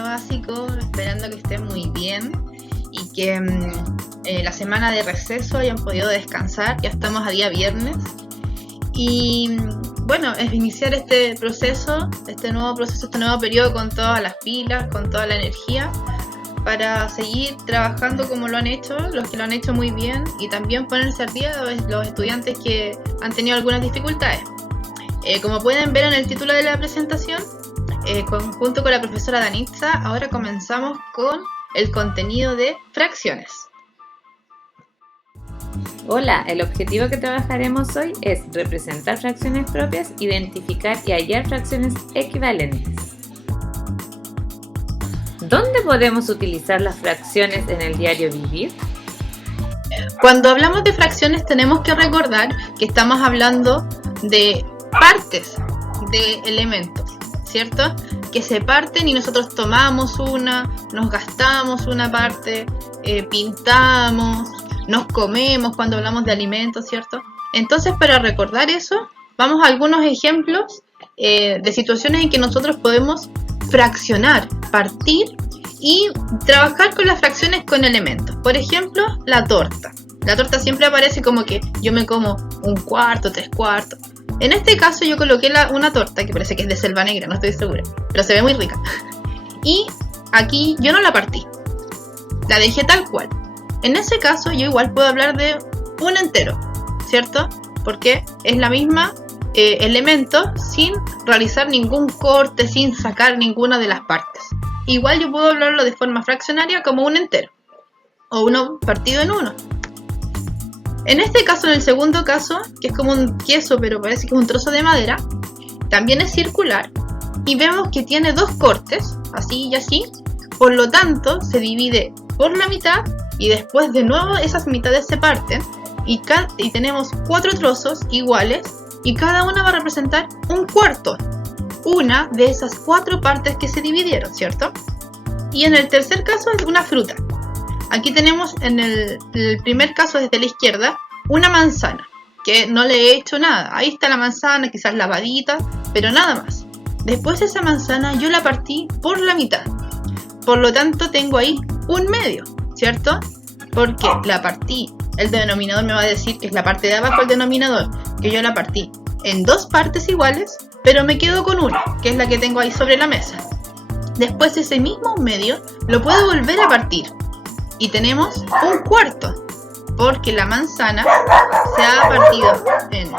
año básico, esperando que estén muy bien y que la semana de receso hayan podido descansar. Ya estamos a día viernes y bueno, es iniciar este nuevo periodo con todas las pilas, con toda la energía para seguir trabajando como lo han hecho, los que lo han hecho muy bien, y también ponerse al día los estudiantes que han tenido algunas dificultades. Como pueden ver en el título de la presentación, junto con la profesora Danitza, ahora comenzamos con el contenido de fracciones. Hola, el objetivo que trabajaremos hoy es representar fracciones propias, identificar y hallar fracciones equivalentes. ¿Dónde podemos utilizar las fracciones en el diario vivir? Cuando hablamos de fracciones tenemos que recordar que estamos hablando de partes de elementos, ¿cierto? Que se parten y nosotros tomamos una, nos gastamos una parte, pintamos, nos comemos cuando hablamos de alimentos, ¿cierto? Entonces, para recordar eso, vamos a algunos ejemplos de situaciones en que nosotros podemos fraccionar, partir y trabajar con las fracciones con elementos. Por ejemplo, la torta. La torta siempre aparece como que yo me como un cuarto, 3/4. En este caso yo coloqué una torta que parece que es de Selva Negra, no estoy segura, pero se ve muy rica. Y aquí yo no la partí, la dejé tal cual. En ese caso yo igual puedo hablar de un entero, ¿cierto? Porque es la misma elemento sin realizar ningún corte, sin sacar ninguna de las partes. Igual yo puedo hablarlo de forma fraccionaria como un entero o uno partido en uno. En este caso, en el segundo caso, que es como un queso pero parece que es un trozo de madera, también es circular y vemos que tiene dos cortes, así y así. Por lo tanto se divide por la mitad y después de nuevo esas mitades se parten y tenemos 4 trozos iguales y cada una va a representar un cuarto, una de esas 4 partes que se dividieron, ¿cierto? Y en el tercer caso es una fruta. Aquí tenemos en el primer caso desde la izquierda una manzana, que no le he hecho nada. Ahí está la manzana, quizás lavadita, pero nada más. Después esa manzana yo la partí por la mitad. Por lo tanto tengo ahí un medio, ¿cierto? Porque la partí, el denominador me va a decir que es la parte de abajo el denominador, que yo la partí en 2 partes iguales, pero me quedo con una, que es la que tengo ahí sobre la mesa. Después ese mismo medio lo puedo volver a partir y tenemos un cuarto, porque la manzana se ha partido en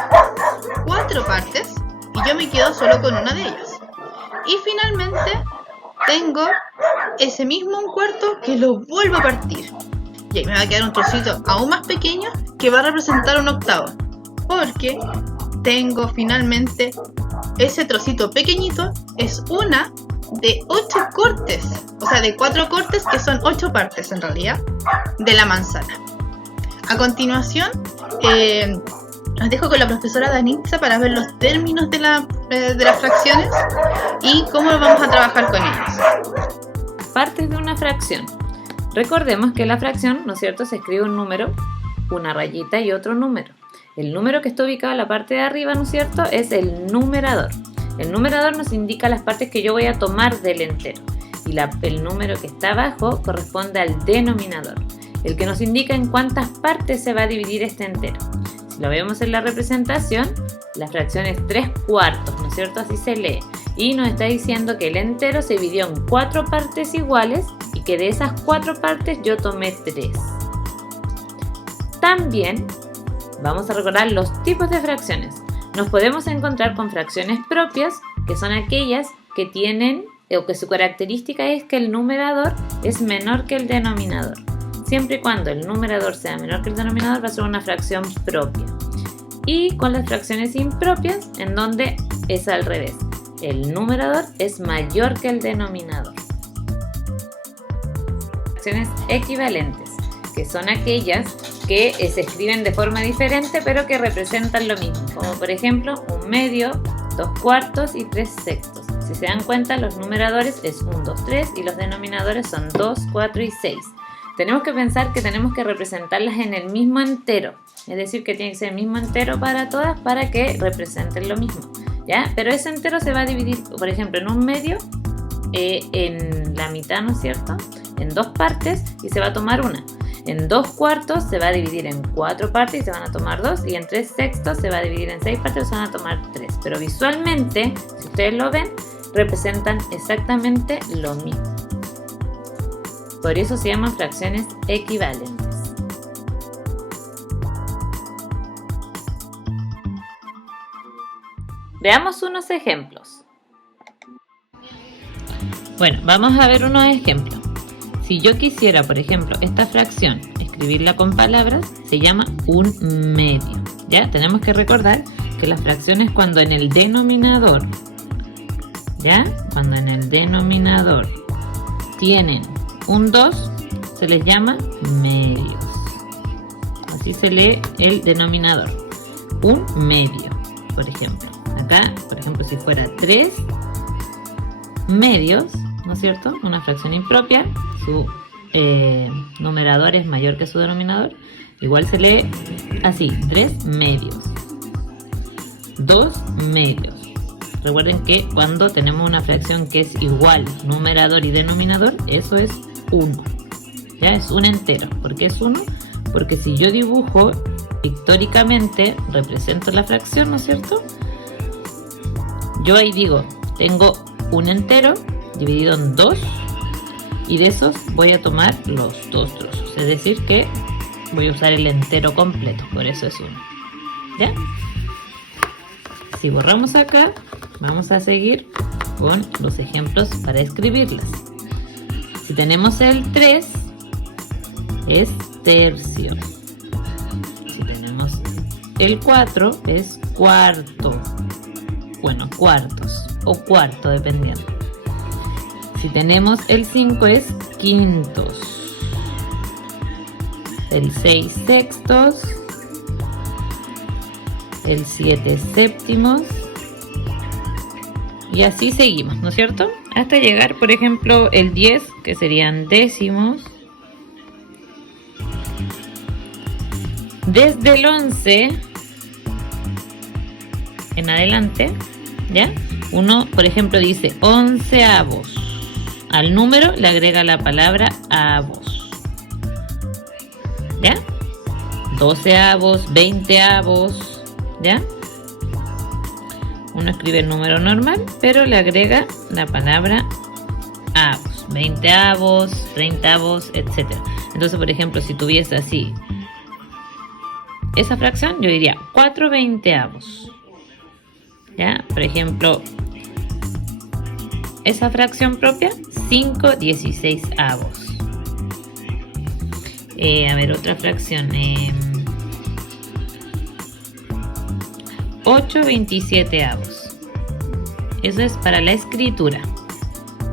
4 partes y yo me quedo solo con una de ellas. Y finalmente tengo ese mismo un cuarto que lo vuelvo a partir. Y ahí me va a quedar un trocito aún más pequeño que va a representar un octavo, porque tengo finalmente ese trocito pequeñito, es una de 8 cortes, o sea de 4 cortes que son 8 partes en realidad de la manzana. A continuación los dejo con la profesora Danitza para ver los términos de las fracciones y cómo vamos a trabajar con ellas. Partes de una fracción. Recordemos que la fracción, ¿no es cierto?, se escribe un número, una rayita y otro número. El número que está ubicado en la parte de arriba, ¿no es cierto?, es el numerador. El numerador nos indica las partes que yo voy a tomar del entero y el número que está abajo corresponde al denominador, el que nos indica en cuántas partes se va a dividir este entero. Si lo vemos en la representación, la fracción es 3/4, ¿no es cierto?, así se lee, y nos está diciendo que el entero se dividió en 4 partes iguales y que de esas 4 partes yo tomé 3. También vamos a recordar los tipos de fracciones. Nos podemos encontrar con fracciones propias, que son aquellas que tienen, o que su característica es que el numerador es menor que el denominador. Siempre y cuando el numerador sea menor que el denominador va a ser una fracción propia. Y con las fracciones impropias, en donde es al revés. El numerador es mayor que el denominador. Fracciones equivalentes, que son aquellas que se escriben de forma diferente pero que representan lo mismo, como por ejemplo 1/2, 2/4 y 3/6. Si se dan cuenta, los numeradores es 1, 2, 3 y los denominadores son 2, 4 y 6. Tenemos que pensar que tenemos que representarlas en el mismo entero, es decir, que tiene que ser el mismo entero para todas para que representen lo mismo, ¿ya? Pero ese entero se va a dividir, por ejemplo, en 1/2 en la mitad, ¿no es cierto? En 2 partes y se va a tomar una. En 2 cuartos se va a dividir en 4 partes y se van a tomar 2. Y en 3 sextos se va a dividir en 6 partes y se van a tomar 3. Pero visualmente, si ustedes lo ven, representan exactamente lo mismo. Por eso se llaman fracciones equivalentes. Veamos unos ejemplos. Bueno, vamos a ver unos ejemplos. Si yo quisiera, por ejemplo, esta fracción, escribirla con palabras, se llama un medio. ¿Ya? Tenemos que recordar que las fracciones cuando en el denominador, ¿ya? Cuando en el denominador tienen un 2, se les llama medios. Así se lee el denominador. Un medio, por ejemplo. Acá, por ejemplo, si fuera 3 medios, ¿no es cierto? Una fracción impropia, su numerador es mayor que su denominador, igual se lee así, 3 medios, 2 medios. Recuerden que cuando tenemos una fracción que es igual numerador y denominador, eso es 1. Ya es un entero. ¿Por qué es 1? Porque si yo dibujo pictóricamente, represento la fracción, ¿no es cierto? Yo ahí digo, tengo un entero dividido en 2 y de esos voy a tomar los 2 trozos. Es decir que voy a usar el entero completo, por eso es 1. ¿Ya? Si borramos acá, vamos a seguir con los ejemplos para escribirlas. Si tenemos el 3, es tercio. Si tenemos el 4, es cuarto. Bueno, cuartos o cuarto, dependiendo. Si tenemos el 5, es quintos. El 6, sextos. El 7, séptimos. Y así seguimos, ¿no es cierto? Hasta llegar, por ejemplo, el 10, que serían décimos. Desde el 11 en adelante, ¿ya? Uno, por ejemplo, dice onceavos. Al número le agrega la palabra avos. ¿Ya? Doceavos, veinteavos, ¿ya? Uno escribe el número normal, pero le agrega la palabra avos. Veinteavos, treintaavos, etc. Entonces, por ejemplo, si tuviese así esa fracción, yo diría 4 veinteavos. ¿Ya? Por ejemplo, esa fracción propia, 5 dieciseisavos. A ver, otra fracción. 8 veintisietavos. Eso es para la escritura.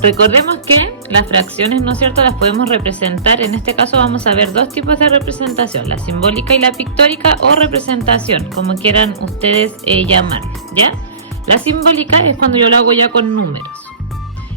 Recordemos que las fracciones, ¿no es cierto?, las podemos representar. En este caso vamos a ver 2 tipos de representación, la simbólica y la pictórica, o representación, como quieran ustedes llamar, ¿ya? La simbólica es cuando yo lo hago ya con números.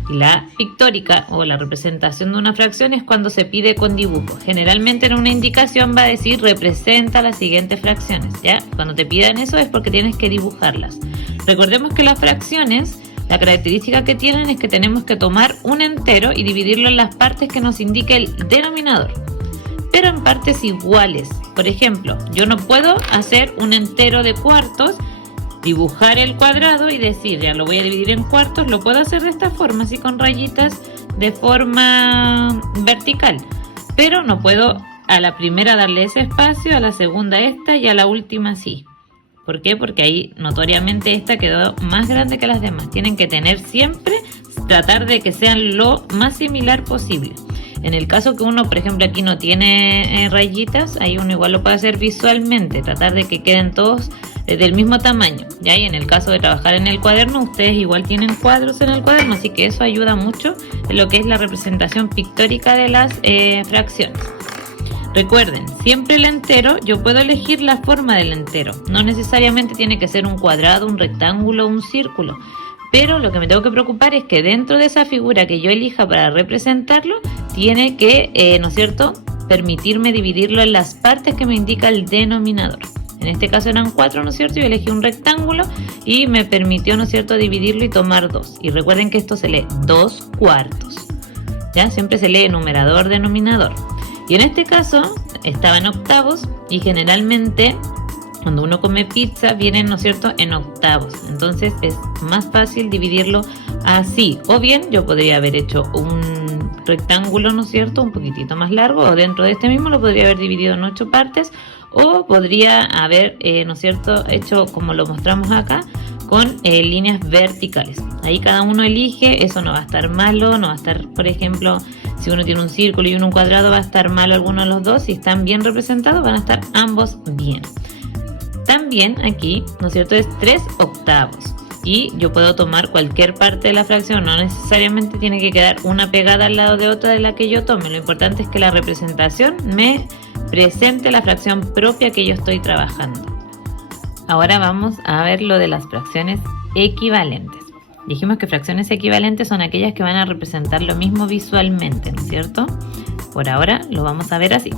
Y la pictórica o la representación de una fracción es cuando se pide con dibujo. Generalmente en una indicación va a decir representa las siguientes fracciones, ¿ya? Cuando te pidan eso es porque tienes que dibujarlas. Recordemos que las fracciones, la característica que tienen es que tenemos que tomar un entero y dividirlo en las partes que nos indique el denominador, pero en partes iguales. Por ejemplo, yo no puedo hacer un entero de cuartos, dibujar el cuadrado y decir, ya lo voy a dividir en cuartos. Lo puedo hacer de esta forma, así con rayitas de forma vertical, pero no puedo a la primera darle ese espacio, a la segunda esta y a la última sí. ¿Por qué? Porque ahí notoriamente esta quedó más grande que las demás. Tienen que tener siempre, tratar de que sean lo más similar posible. En el caso que uno, por ejemplo, aquí no tiene rayitas, ahí uno igual lo puede hacer visualmente, tratar de que queden todos del mismo tamaño, ¿ya? Y en el caso de trabajar en el cuaderno, ustedes igual tienen cuadros en el cuaderno, así que eso ayuda mucho en lo que es la representación pictórica de las fracciones. Recuerden, siempre el entero, yo puedo elegir la forma del entero, no necesariamente tiene que ser un cuadrado, un rectángulo o un círculo, pero lo que me tengo que preocupar es que dentro de esa figura que yo elija para representarlo, tiene que, ¿no es cierto?, permitirme dividirlo en las partes que me indica el denominador. En este caso eran 4, ¿no es cierto? Yo elegí un rectángulo y me permitió, ¿no es cierto?, dividirlo y tomar 2. Y recuerden que esto se lee 2 cuartos. ¿Ya? Siempre se lee numerador, denominador. Y en este caso estaba en octavos y generalmente cuando uno come pizza vienen, ¿no es cierto?, en octavos. Entonces es más fácil dividirlo así. O bien yo podría haber hecho un rectángulo, ¿no es cierto?, un poquitito más largo, o dentro de este mismo lo podría haber dividido en 8 partes, o podría haber, ¿no es cierto?, hecho como lo mostramos acá, con líneas verticales. Ahí cada uno elige, eso no va a estar malo, no va a estar, por ejemplo, si uno tiene un círculo y uno un cuadrado, va a estar malo alguno de los dos. Si están bien representados, van a estar ambos bien. También aquí, ¿no es cierto?, es 3 octavos. Y yo puedo tomar cualquier parte de la fracción, no necesariamente tiene que quedar una pegada al lado de otra de la que yo tome. Lo importante es que la representación me presente la fracción propia que yo estoy trabajando. Ahora vamos a ver lo de las fracciones equivalentes. Dijimos que fracciones equivalentes son aquellas que van a representar lo mismo visualmente, ¿no es cierto? Por ahora lo vamos a ver así.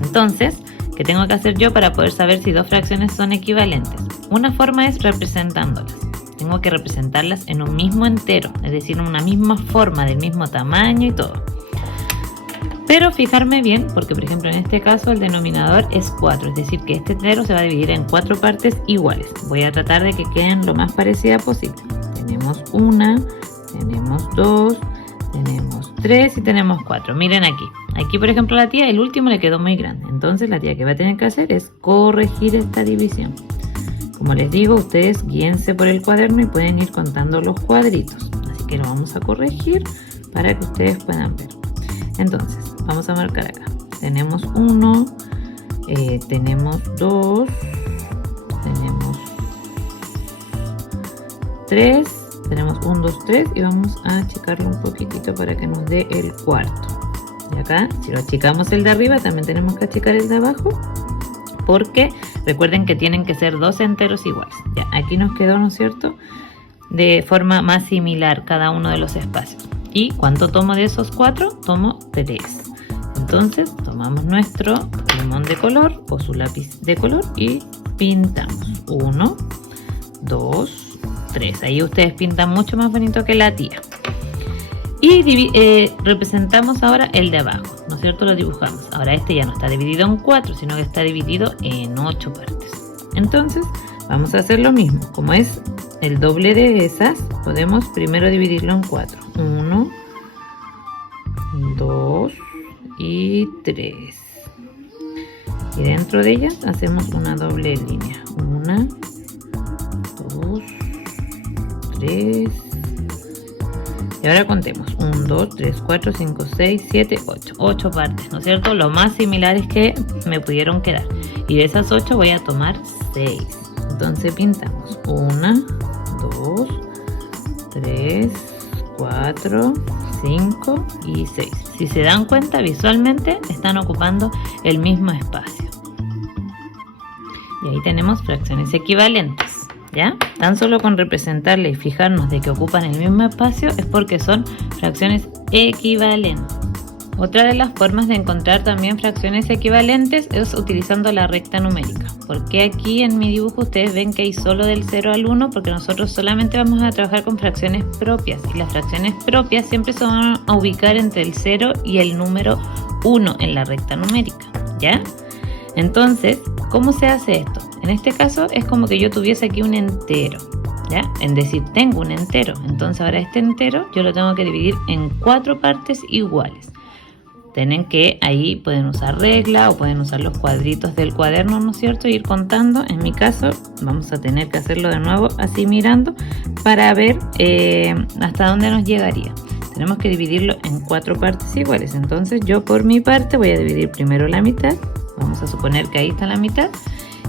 Entonces, ¿qué tengo que hacer yo para poder saber si dos fracciones son equivalentes? Una forma es representándolas. Tengo que representarlas en un mismo entero, es decir, en una misma forma, del mismo tamaño y todo. Pero fijarme bien, porque por ejemplo en este caso el denominador es 4, es decir que este entero se va a dividir en 4 partes iguales. Voy a tratar de que queden lo más parecida posible. Tenemos 1, tenemos 2, tenemos 3 y tenemos 4. Miren aquí. Aquí por ejemplo la tía, el último le quedó muy grande. Entonces la tía que va a tener que hacer es corregir esta división. Como les digo, ustedes guíense por el cuaderno y pueden ir contando los cuadritos. Así que lo vamos a corregir para que ustedes puedan ver. Entonces, vamos a marcar acá. Tenemos 1, tenemos 2, tenemos 3, tenemos 1, 2, 3 y vamos a achicarlo un poquitito para que nos dé el cuarto. Y acá, si lo achicamos el de arriba, también tenemos que achicar el de abajo, porque recuerden que tienen que ser dos enteros iguales. Ya, aquí nos quedó, ¿no es cierto?, de forma más similar cada uno de los espacios. ¿Y cuánto tomo de esos 4? Tomo 3. Entonces tomamos nuestro limón de color o su lápiz de color y pintamos. 1, 2, 3. Ahí ustedes pintan mucho más bonito que la tía. Y representamos ahora el de abajo, ¿no es cierto? Lo dibujamos. Ahora este ya no está dividido en 4, sino que está dividido en 8 partes. Entonces vamos a hacer lo mismo. Como es el doble de esas, podemos primero dividirlo en 4. 1, 2 y 3. Y dentro de ellas hacemos una doble línea. 1, 2, 3. Y ahora contemos. 1, 2, 3, 4, 5, 6, 7, 8. 8 partes, ¿no es cierto? Lo más similares que me pudieron quedar. Y de esas 8 voy a tomar 6. Entonces pintamos 1, 2, 3, 4, 5 y 6. Si se dan cuenta, visualmente están ocupando el mismo espacio. Y ahí tenemos fracciones equivalentes. ¿Ya? Tan solo con representarle y fijarnos de que ocupan el mismo espacio es porque son fracciones equivalentes. Otra de las formas de encontrar también fracciones equivalentes es utilizando la recta numérica. Porque aquí en mi dibujo ustedes ven que hay solo del 0 al 1, porque nosotros solamente vamos a trabajar con fracciones propias. Y las fracciones propias siempre se van a ubicar entre el 0 y el número 1 en la recta numérica. ¿Ya? Entonces, ¿cómo se hace esto? En este caso es como que yo tuviese aquí un entero, ¿ya? Es decir, tengo un entero. Entonces ahora este entero yo lo tengo que dividir en 4 partes iguales. Tienen que, ahí pueden usar regla o pueden usar los cuadritos del cuaderno, ¿no es cierto? Ir contando. En mi caso vamos a tener que hacerlo de nuevo así mirando para ver hasta dónde nos llegaría. Tenemos que dividirlo en 4 partes iguales. Entonces yo por mi parte voy a dividir primero la mitad. Vamos a suponer que ahí está la mitad.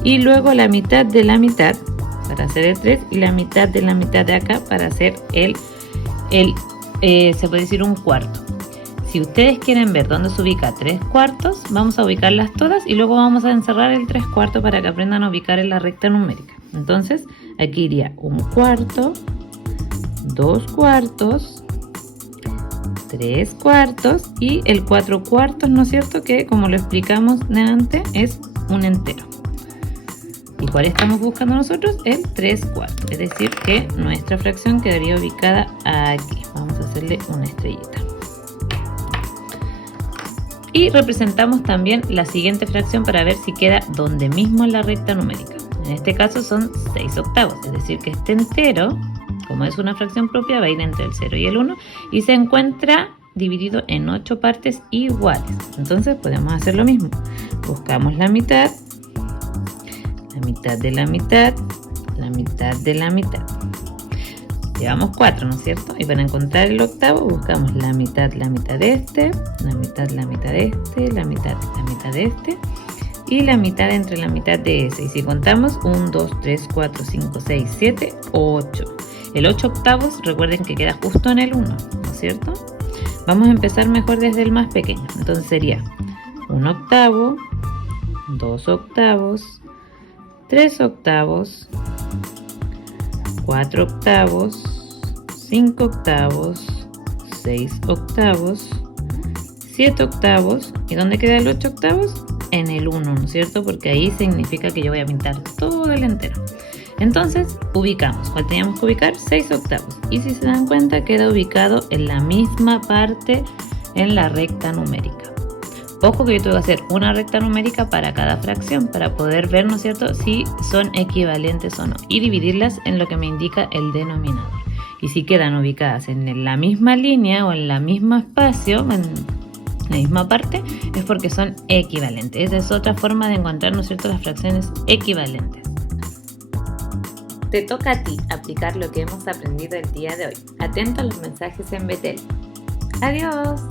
Y luego la mitad de la mitad para hacer el 3 y la mitad de acá para hacer se puede decir un cuarto. Si ustedes quieren ver dónde se ubica 3 cuartos, vamos a ubicarlas todas y luego vamos a encerrar el 3 cuartos para que aprendan a ubicar en la recta numérica. Entonces aquí iría 1 cuarto, 2 cuartos, 3 cuartos y el 4 cuartos, ¿no es cierto? Que como lo explicamos de antes es un entero. ¿Y cuál estamos buscando nosotros? El 3/4. Es decir, que nuestra fracción quedaría ubicada aquí. Vamos a hacerle una estrellita. Y representamos también la siguiente fracción para ver si queda donde mismo en la recta numérica. En este caso son 6/8. Es decir, que este entero, como es una fracción propia, va a ir entre el 0 y el 1 y se encuentra dividido en 8 partes iguales. Entonces podemos hacer lo mismo. Buscamos la mitad de la mitad, la mitad de la mitad. Llevamos 4, ¿no es cierto? Y para encontrar el octavo buscamos la mitad de este, la mitad de este, la mitad de este y la mitad entre la mitad de ese. Y si contamos 1, 2, 3, 4, 5, 6, 7, 8. El 8/8 recuerden que queda justo en el 1, ¿no es cierto? Vamos a empezar mejor desde el más pequeño. Entonces sería 1/8, 2/8, 3/8, 4/8, 5/8, 6/8, 7/8. ¿Y dónde queda el 8/8? En el 1, ¿no es cierto? Porque ahí significa que yo voy a pintar todo el entero. Entonces ubicamos. ¿Cuál teníamos que ubicar? 6/8. Y si se dan cuenta, queda ubicado en la misma parte en la recta numérica. Ojo que yo tengo que hacer una recta numérica para cada fracción para poder ver, ¿no es cierto?, si son equivalentes o no. Y dividirlas en lo que me indica el denominador. Y si quedan ubicadas en la misma línea o en el mismo espacio, en la misma parte, es porque son equivalentes. Esa es otra forma de encontrar, ¿no es cierto?, las fracciones equivalentes. Te toca a ti aplicar lo que hemos aprendido el día de hoy. Atento a los mensajes en Betel. ¡Adiós!